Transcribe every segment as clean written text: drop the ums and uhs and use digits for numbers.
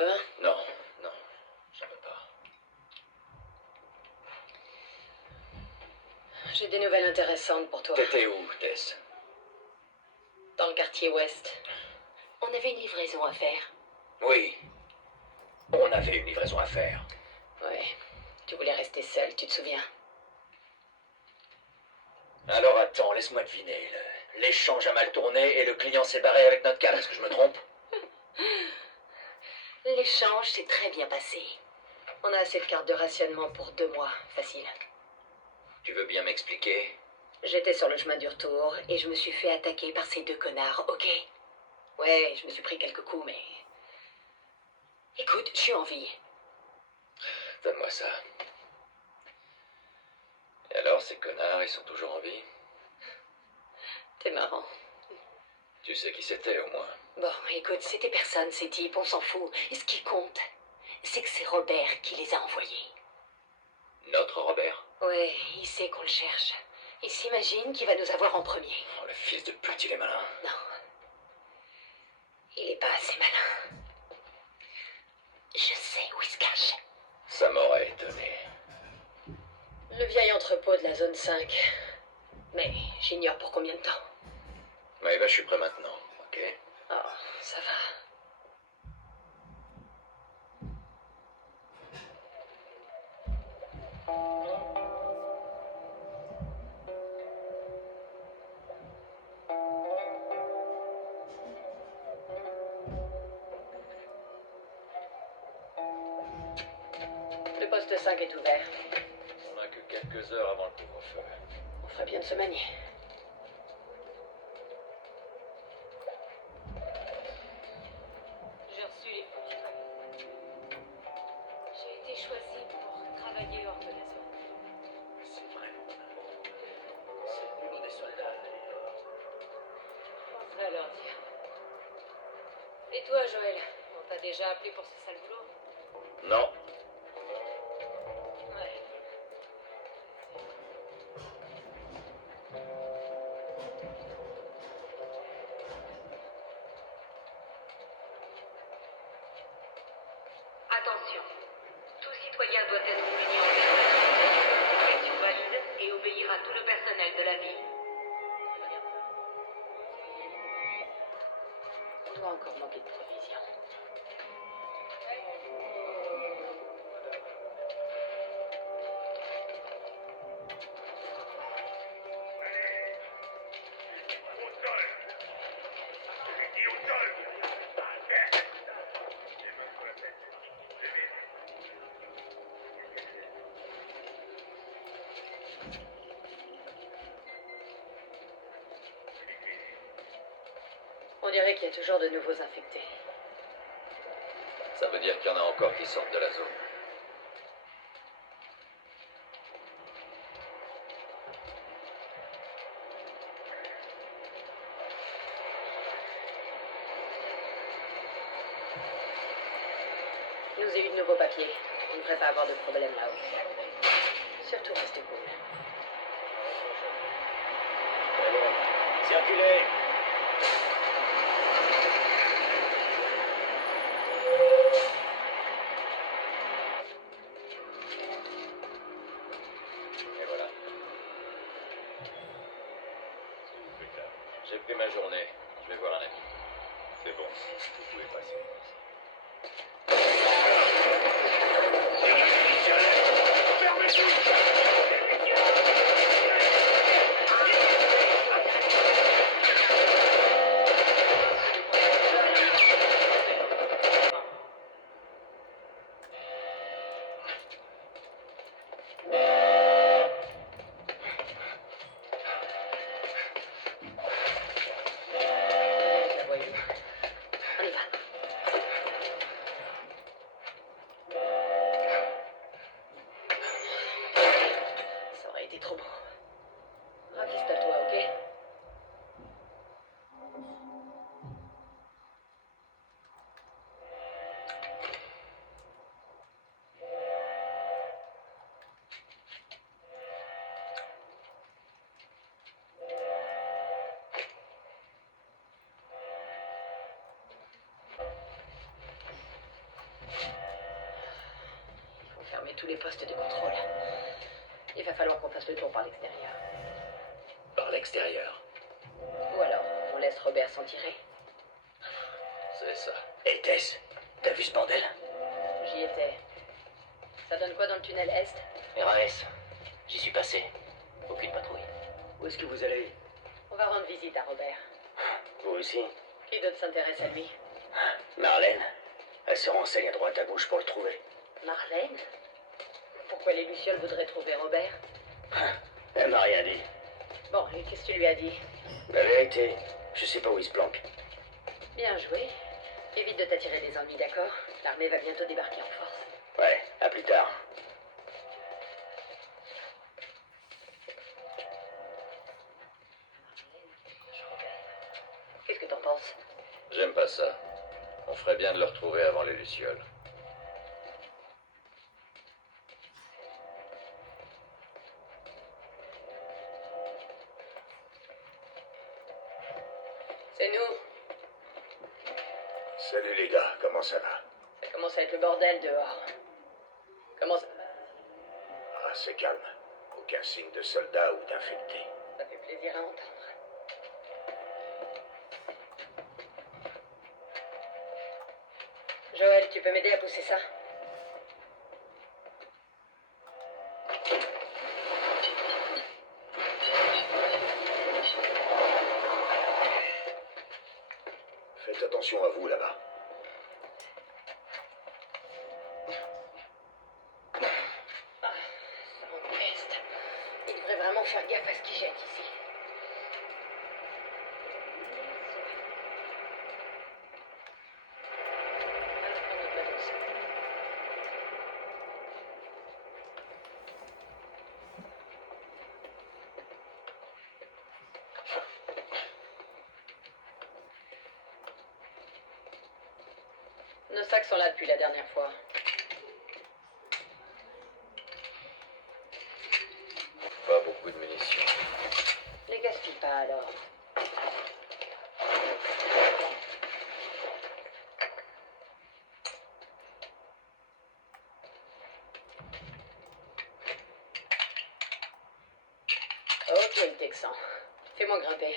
veux? Non, non, j'en veux pas. J'ai des nouvelles intéressantes pour toi. T'étais où, Tess? Dans le quartier ouest. On avait une livraison à faire. Oui. On avait une livraison à faire. Ouais. Tu voulais rester seul, tu te souviens? Alors attends, laisse-moi deviner. L'échange a mal tourné et le client s'est barré avec notre cam. Est-ce que je me trompe? L'échange s'est très bien passé. On a assez de cartes de rationnement pour 2 mois. Facile. Tu veux bien m'expliquer? J'étais sur le chemin du retour et je me suis fait attaquer par ces 2 connards, ok? Ouais, je me suis pris quelques coups, mais... Écoute, je suis en vie. Donne-moi ça. Et alors, ces connards, ils sont toujours en vie? T'es marrant. Tu sais qui c'était, au moins? Bon, écoute, c'était personne, ces types, on s'en fout. Et ce qui compte, c'est que c'est Robert qui les a envoyés. Notre Robert? Ouais, il sait qu'on le cherche. Il s'imagine qu'il va nous avoir en premier. Oh, le fils de pute, il est malin. Non. Il est pas assez malin. Je sais où il se cache. Ça m'aurait étonné. Le vieil entrepôt de la zone 5. Mais j'ignore pour combien de temps. Oui, bah, je suis prêt maintenant, ok? Oh, ça va. Le poste 5 est ouvert. On n'a que quelques heures avant le couvre-feu. On ferait bien de se manier. J'ai reçu les fiches. J'ai été choisie pour travailler hors de la zone. C'est vrai. C'est le boulot des soldats, Je penserai à leur dire. Et toi, Joël, on t'a déjà appelé pour ce sale boulot? Non. Ouais. Attention, tout citoyen doit être muni en question valide et obéir à tout le personnel de la ville. On doit encore manquer de provisions. On dirait qu'il y a toujours de nouveaux infectés. Ça veut dire qu'il y en a encore qui sortent de la zone. Je nous ai eu de nouveaux papiers. On ne devrait pas avoir de problème là-haut. Surtout restez cool. C'est bon. Circulez! Et voilà. J'ai pris ma journée. Je vais voir un ami. C'est bon. Vous pouvez passer. La voyou. On y va. les postes de contrôle. Il va falloir qu'on fasse le tour par l'extérieur. Par l'extérieur. Ou alors, on laisse Robert s'en tirer. C'est ça. Et Tess, t'as vu ce bordel? J'y étais. Ça donne quoi dans le tunnel Est? RAS. J'y suis passé. Aucune patrouille. Où est-ce que vous allez? On va rendre visite à Robert. Vous aussi? Qui d'autre s'intéresse à lui? Marlène. Elle se renseigne à droite à gauche pour le trouver. Marlène? Pourquoi les Lucioles voudraient trouver Robert? Elle m'a rien dit. Bon, et qu'est-ce que tu lui as dit? La vérité, je sais pas où il se planque. Bien joué. Évite de t'attirer des ennuis, d'accord? L'armée va bientôt débarquer en force. Ouais, à plus tard. Qu'est-ce que t'en penses? J'aime pas ça. On ferait bien de le retrouver avant les Lucioles. C'est nous. Salut les gars, comment ça va? Ça commence à être le bordel dehors. Comment ça va? Ah, c'est calme. Aucun signe de soldats ou d'infectés. Ça fait plaisir à entendre. Joël, tu peux m'aider à pousser ça? Faites attention à vous là-bas. Ah, ça empeste. Il devrait vraiment faire gaffe à ce qu'il jette ici. Allons prendre notre matos. Nos sacs sont là depuis la dernière fois. Pas beaucoup de munitions. Les gaspille pas alors. Ok, le Texan. Fais-moi grimper.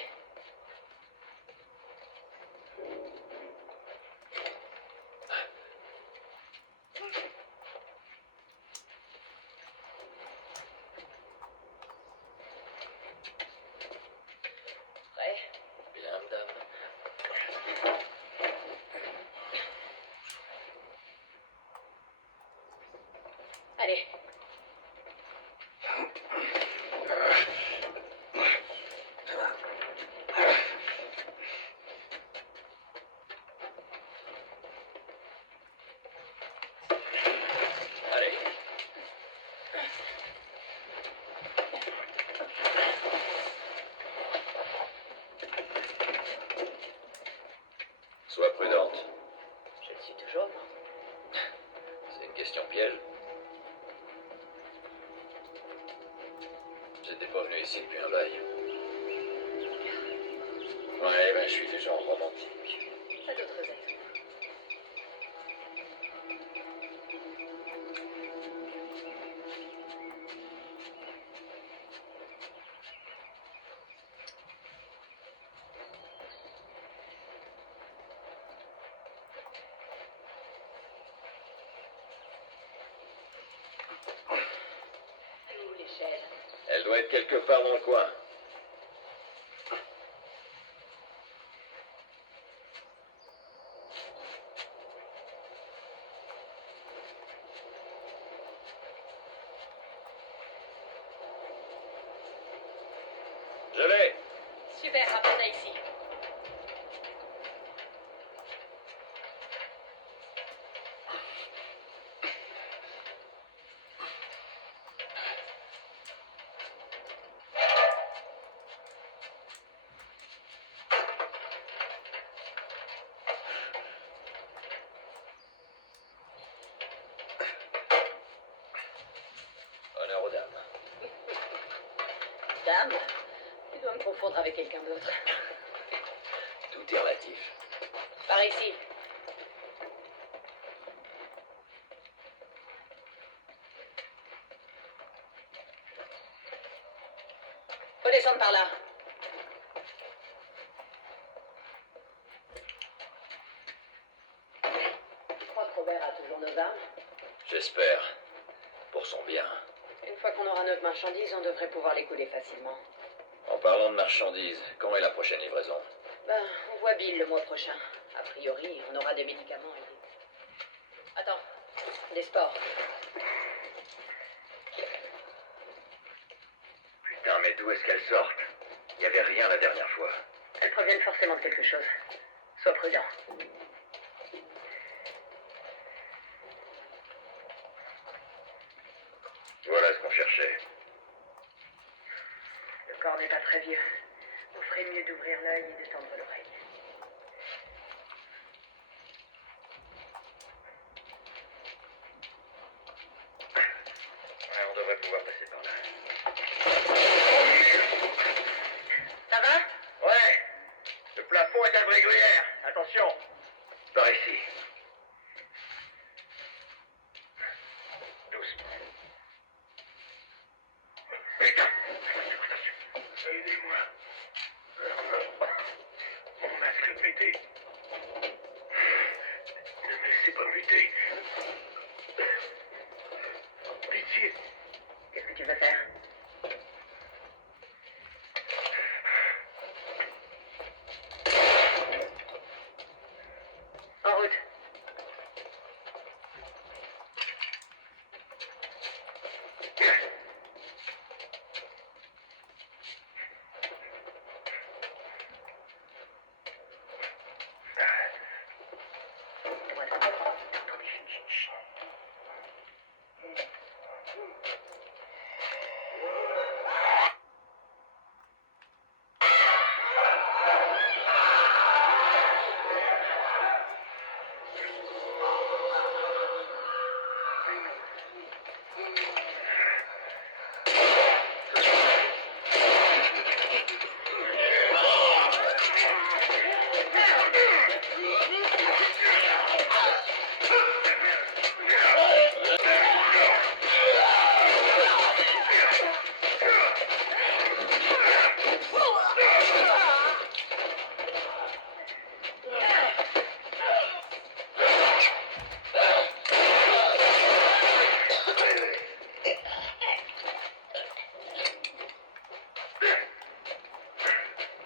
Prêt? Bien, madame. Allez. Allez. Sois prudente. Je le suis toujours, non? C'est une question piège. J'étais pas venu ici depuis un bail. Ouais, ben je suis du genre romantique. Pas d'autres raisons. Où l'échelle? Elle doit être quelque part dans le coin. Je l'ai. Super, ramène-la ici. Honneur aux dames. Dame, tu dois me confondre avec quelqu'un d'autre. Tout est relatif. Par ici. d'autres armes. J'espère. Pour son bien. Une fois qu'on aura notre marchandise, on devrait pouvoir les couler facilement. En parlant de marchandises, quand est la prochaine livraison? Ben, on voit Bill le mois prochain. A priori, on aura des médicaments et des... Attends, des sports. Putain, mais d'où est-ce qu'elles sortent? Il n'y avait rien la dernière fois. Elles proviennent forcément de quelque chose. Sois prudent. Voilà ce qu'on cherchait. Le corps n'est pas très vieux. On ferait mieux d'ouvrir l'œil et de tendre l'oreille. Ouais, on devrait pouvoir passer par là. Ça va? Ouais. Le plafond est à gruyère. Attention. Par ici. Doucement. Putain. Aidez-moi. Mon masque est pété. Ne me laissez pas muter. Pitié. Qu'est-ce que tu veux faire? En route.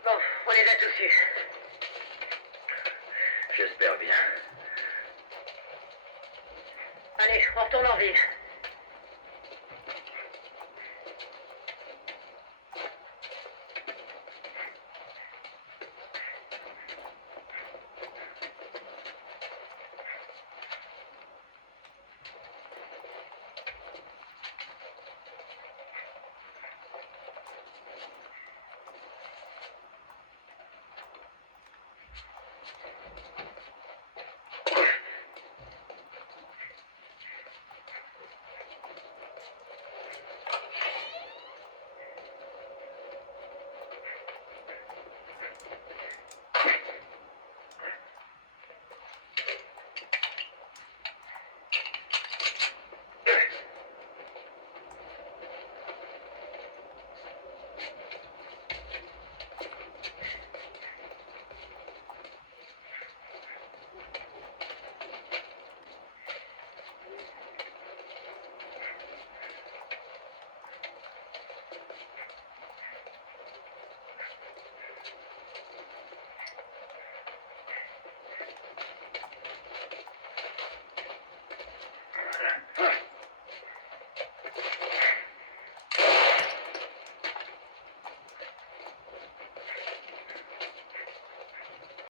Bon, on les a tous eus. J'espère bien. Allez, on retourne en ville.